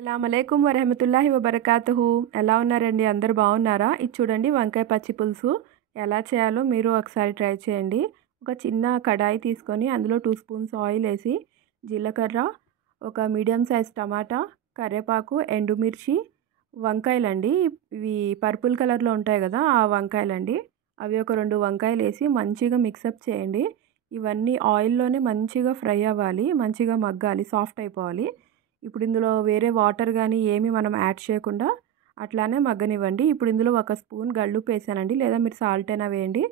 అస్సలాముఅలైకుం వరహమతుల్లాహి వబరకాతుహు. ఎలా ఉన్నారండి? అందరూ బాగున్నారా? ఇది చూడండి వంకాయ పచ్చి పులుసు ఎలా చేయాలో మీరు ఒకసారి ట్రై చేయండి. ఒక చిన్న కడాయి తీసుకొని అందులో 2 స్పూన్స్ ఆయిల్ వేసి జీలకర్ర, ఒక మీడియం సైజ్ టమాటా, కరివేపాకు, ఎండుమిర్చి, వంకాయలండి. ఇవి పర్పుల్ కలర్లో ఉంటాయి కదా, ఆ వంకాయలండి. అవి ఒక 2 వంకాయలు వేసి మంచిగా మిక్సప్ చేయండి. ఇవన్నీ ఆయిల్లోనే మంచిగా ఫ్రై అవ్వాలి, మంచిగా మగ్గాలి, సాఫ్ట్ అయిపోవాలి. ఇప్పుడు ఇందులో వేరే వాటర్ కానీ ఏమీ మనం యాడ్ చేయకుండా అట్లానే మగ్గనివ్వండి. ఇప్పుడు ఇందులో 1 స్పూన్ గళ్ళుప్పు వేసానండి, లేదా మీరు సాల్ట్ అయినా వేయండి.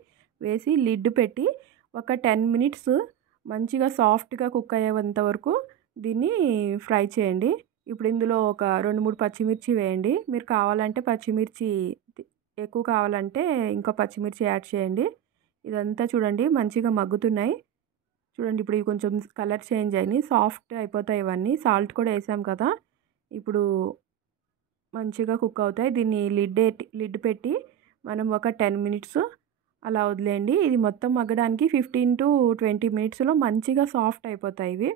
వేసి లిడ్ పెట్టి ఒక 10 మినిట్స్ మంచిగా సాఫ్ట్గా కుక్ అయ్యేంత వరకు దీన్ని ఫ్రై చేయండి. ఇప్పుడు ఇందులో ఒక 2-3 పచ్చిమిర్చి వేయండి. మీరు కావాలంటే పచ్చిమిర్చి ఎక్కువ కావాలంటే ఇంకా పచ్చిమిర్చి యాడ్ చేయండి. ఇదంతా చూడండి మంచిగా మగ్గుతున్నాయి. చూడండి ఇప్పుడు ఇవి కొంచెం కలర్ చేంజ్ అయినాయి, సాఫ్ట్ అయిపోతాయి ఇవన్నీ. సాల్ట్ కూడా వేసాం కదా, ఇప్పుడు మంచిగా కుక్ అవుతాయి. దీన్ని లిడ్ పెట్టి మనం ఒక 10 మినిట్స్ అలా వదిలేయండి. ఇది మొత్తం మగ్గడానికి 15-20 మినిట్స్లో మంచిగా సాఫ్ట్ అయిపోతాయి ఇవి.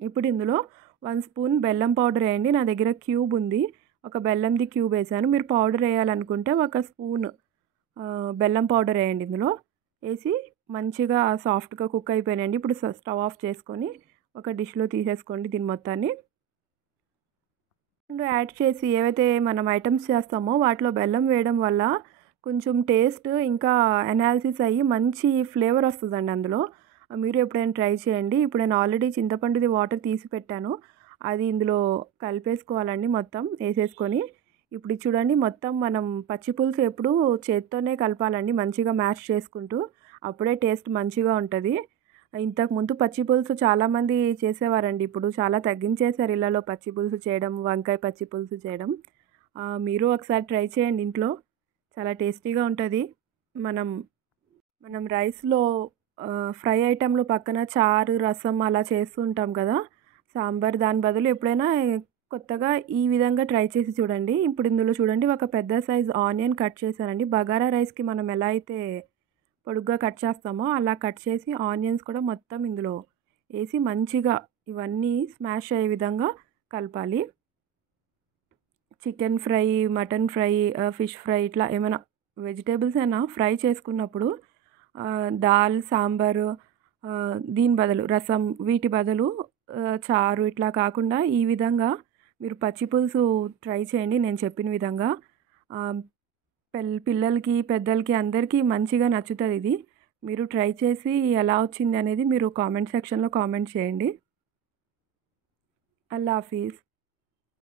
ఇప్పుడు ఇందులో 1 స్పూన్ బెల్లం పౌడర్ వేయండి. నా దగ్గర క్యూబ్ ఉంది, ఒక బెల్లంది క్యూబ్ వేసాను. మీరు పౌడర్ వేయాలనుకుంటే 1 స్పూన్ బెల్లం పౌడర్ వేయండి. ఇందులో వేసి మంచిగా సాఫ్ట్గా కుక్ అయిపోయినాయండి. ఇప్పుడు స్టవ్ ఆఫ్ చేసుకొని ఒక డిష్లో తీసేసుకోండి దీని మొత్తాన్ని. యాడ్ చేసి ఏవైతే మనం ఐటమ్స్ చేస్తామో వాటిలో బెల్లం వేయడం వల్ల కొంచెం టేస్ట్ ఇంకా ఎనాలిసిస్ అయ్యి మంచి ఫ్లేవర్ వస్తుందండి అందులో. మీరు ఎప్పుడైనా ట్రై చేయండి. ఇప్పుడు నేను ఆల్రెడీ చింతపండుది వాటర్ తీసి పెట్టాను, అది ఇందులో కలిపేసుకోవాలండి, మొత్తం వేసేసుకొని. ఇప్పుడు చూడండి మొత్తం మనం పచ్చి పులుసు ఎప్పుడు చేత్తోనే కలపాలండి, మంచిగా మ్యాష్ చేసుకుంటూ, అప్పుడే టేస్ట్ మంచిగా ఉంటుంది. ఇంతకుముందు పచ్చి పులుసు చాలామంది చేసేవారండి, ఇప్పుడు చాలా తగ్గించేశారు ఇళ్ళలో పచ్చి పులుసు చేయడం, వంకాయ పచ్చి పులుసు చేయడం. మీరు ఒకసారి ట్రై చేయండి ఇంట్లో, చాలా టేస్టీగా ఉంటుంది. మనం మనం రైస్లో ఫ్రై ఐటెంలో పక్కన చారు, రసం అలా చేస్తూ ఉంటాం కదా, సాంబార్, దాని బదులు ఎప్పుడైనా కొత్తగా ఈ విధంగా ట్రై చేసి చూడండి. ఇప్పుడు ఇందులో చూడండి ఒక పెద్ద సైజ్ ఆనియన్ కట్ చేశానండి. బగారా రైస్కి మనం ఎలా అయితే పొడుగ్గా కట్ చేస్తామో అలా కట్ చేసి ఆనియన్స్ కూడా మొత్తం ఇందులో వేసి మంచిగా ఇవన్నీ స్మాష్ అయ్యే విధంగా కలపాలి. Chicken fry, mutton fry, fish fry, ఇట్లా ఏమైనా వెజిటేబుల్స్ అయినా ఫ్రై చేసుకున్నప్పుడు దాల్, సాంబారు, దీని బదులు రసం, వీటి బదులు చారు ఇట్లా కాకుండా ఈ విధంగా మీరు పచ్చి పులుసు ట్రై చేయండి నేను చెప్పిన విధంగా. పిల్లలకి, పెద్దలకి అందరికీ మంచిగా నచ్చుతుంది ఇది. మీరు ట్రై చేసి ఎలా వచ్చింది అనేది మీరు కామెంట్ సెక్షన్లో కామెంట్ చేయండి. అల్లా హాఫీజ్.